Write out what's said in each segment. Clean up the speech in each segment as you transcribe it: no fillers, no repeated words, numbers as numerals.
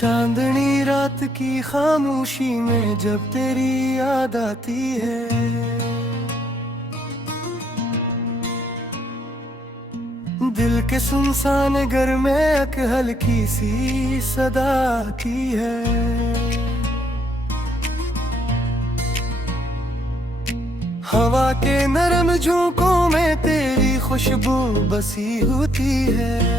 चांदनी रात की खामोशी में जब तेरी याद आती है, दिल के सुनसान घर में एक हल्की सी सदा आती है। हवा के नरम झोंकों में तेरी खुशबू बसी होती है।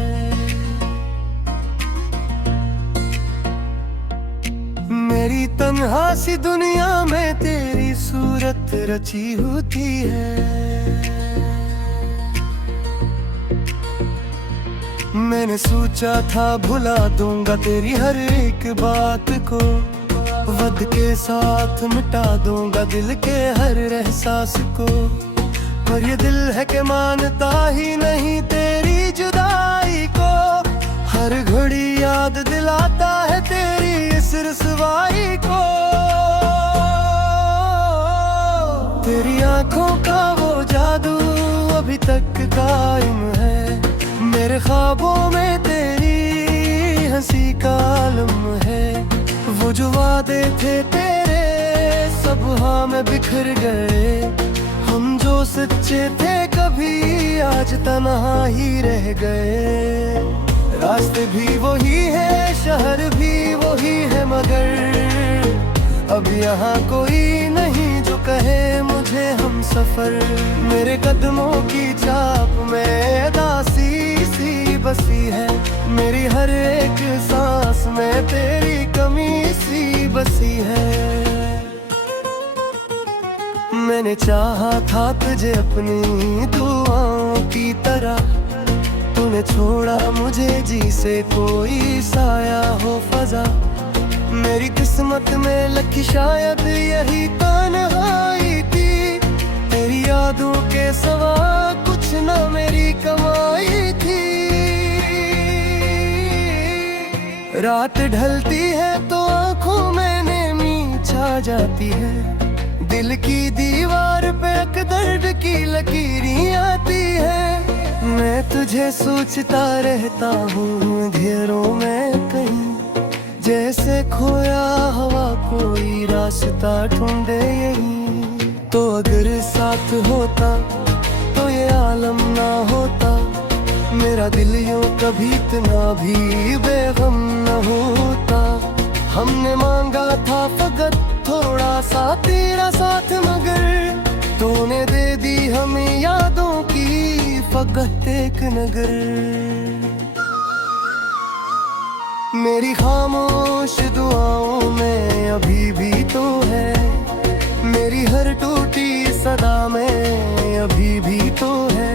मेरी तन्हा सी दुनिया में तेरी सूरत रची होती है। मैंने सोचा था भुला दूंगा तेरी हर एक बात को, वक्त के साथ मिटा दूंगा दिल के हर एहसास को, पर ये दिल है कि मानता ही नहीं तेरी जुदाई को। हर घड़ी याद दिलाता है तेरी इस रुसवाई को। तेरी आंखों का वो जादू अभी तक कायम है, मेरे ख्वाबों में तेरी हंसी का आलम है। वो जो वादे थे तेरे सब हाँ में बिखर गए, हम जो सच्चे थे कभी आज तन्हा ही रह गए। रास्ते भी वही है, शहर भी वही है, मगर अब यहाँ कोई नहीं जो कहे मुझे हम सफर। मेरे कदमों की चाप में दासी सी बसी है, मेरी हर एक सांस में तेरी कमी सी बसी है। मैंने चाहा था तुझे अपनी दुआओं की तरह, तूने छोड़ा मुझे जी से कोई साया हो फजा। मेरी किस्मत में लिखी शायद यही तन्हाई थी, तेरी यादों के सिवा कुछ ना मेरी कमाई थी। रात ढलती है तो आंखों में नमी छा जाती है, दिल की दीवार पे एक दर्द की लकीरें आती है। मैं तुझे सोचता रहता हूँ अंधेरों में कहीं, जैसे खोया हवा कोई रास्ता ढूंढे यहीं। तो अगर साथ होता तो ये आलम ना होता, मेरा दिल यूं कभी इतना भी बेगम न होता। हमने मांगा था फकत थोड़ा सा तेरा साथ, मगर तूने दे दी हमें यादों की फकत एक नगर। मेरी खामोश दुआओं में अभी भी तो है, मेरी हर टूटी सदा में अभी भी तो है।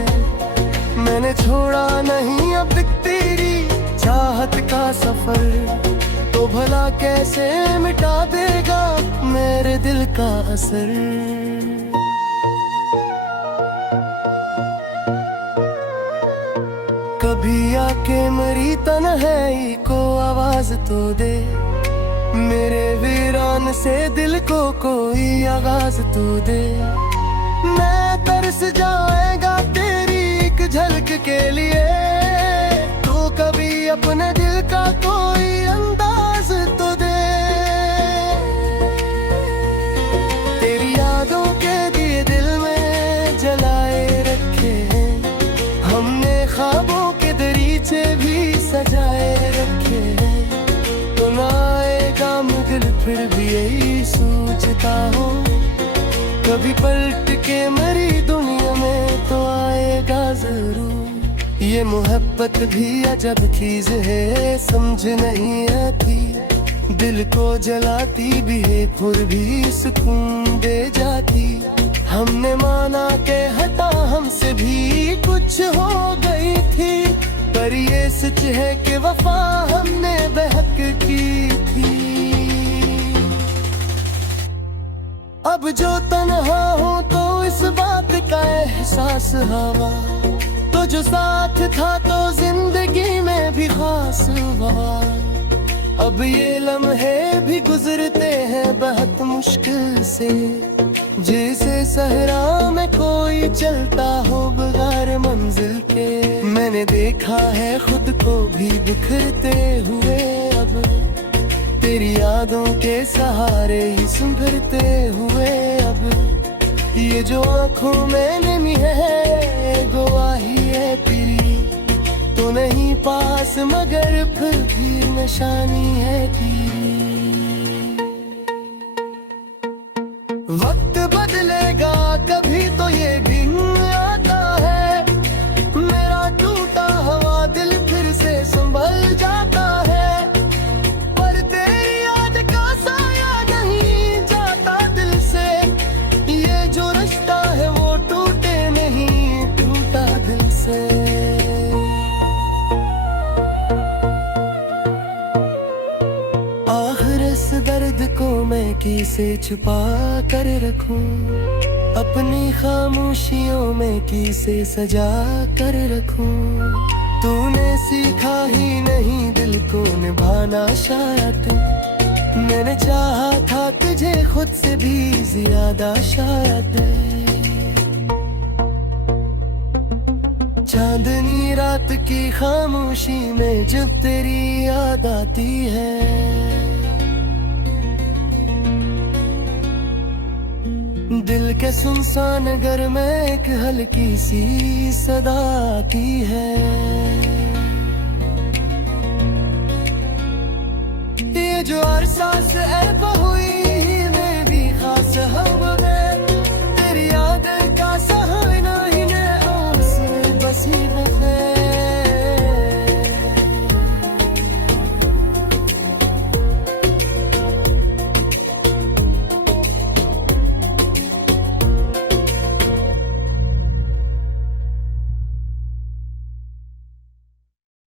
मैंने छोड़ा नहीं अब तक तेरी चाहत का सफर, तो भला कैसे मिटा देगा मेरे दिल का असर। कभी आके मेरी तन्हाई को आवाज तो दे, मेरे वीरान से दिल को कोई आगाज तो दे। मैं तरस जाएगा तेरी एक झलक के लिए, तो कभी अपने दिल का कोई अंदाज तो दे। तेरी यादों के दिए दिल में जलाए रखे हैं, हमने ख्वाबों के दरीचे भी सजाए रखे हैं। तो ना आएगा मगर फिर भी यही सोचता हूँ, कभी पलट के मेरी दुनिया में तो आएगा जरूर। ये मोहब्बत भी अजब चीज है, समझ नहीं आती, दिल को जलाती भी है फिर भी सुकून दे जाती। हमने माना के हटा हमसे भी कुछ हो गई थी, पर ये सच है कि वफा हमने बहक की थी। अब जो तन्हा हूँ तो इस बात का एहसास हवा, तो जो साथ था तो जिंदगी में भी खास हुआ। अब ये लम्हे भी गुजरते हैं बहुत मुश्किल से, जैसे सहरा में कोई चलता हो बगैर मंजिल के। मैंने देखा है खुद को भी बिखरते हुए अब, तेरी यादों के सहारे ही संभरते हुए अब ये जो आंखों में नमी है गवाही है तेरी। तो नहीं पास मगर फिर भी निशानी है तेरी। वक्त बदलेगा कभी तो ये दिन आता है, मेरा टूटा हुआ दिल फिर से संभल जाता है। पर तेरी याद का साया नहीं जाता दिल से, ये जो रिश्ता है वो टूटे नहीं टूटा दिल से। आखिर इस दर्द को मैं किसे छुपा कर रखूं, अपनी खामोशियों में किसे सजा कर रखूं। तूने सीखा ही नहीं दिल को निभाना शायद, मैंने चाहा था तुझे खुद से भी ज्यादा शायद। चांदनी रात की खामोशी में जब तेरी याद आती है, दिल के सुनसान घर में एक हल्की सी सदा आती है। ये जो अरसास है वो हुई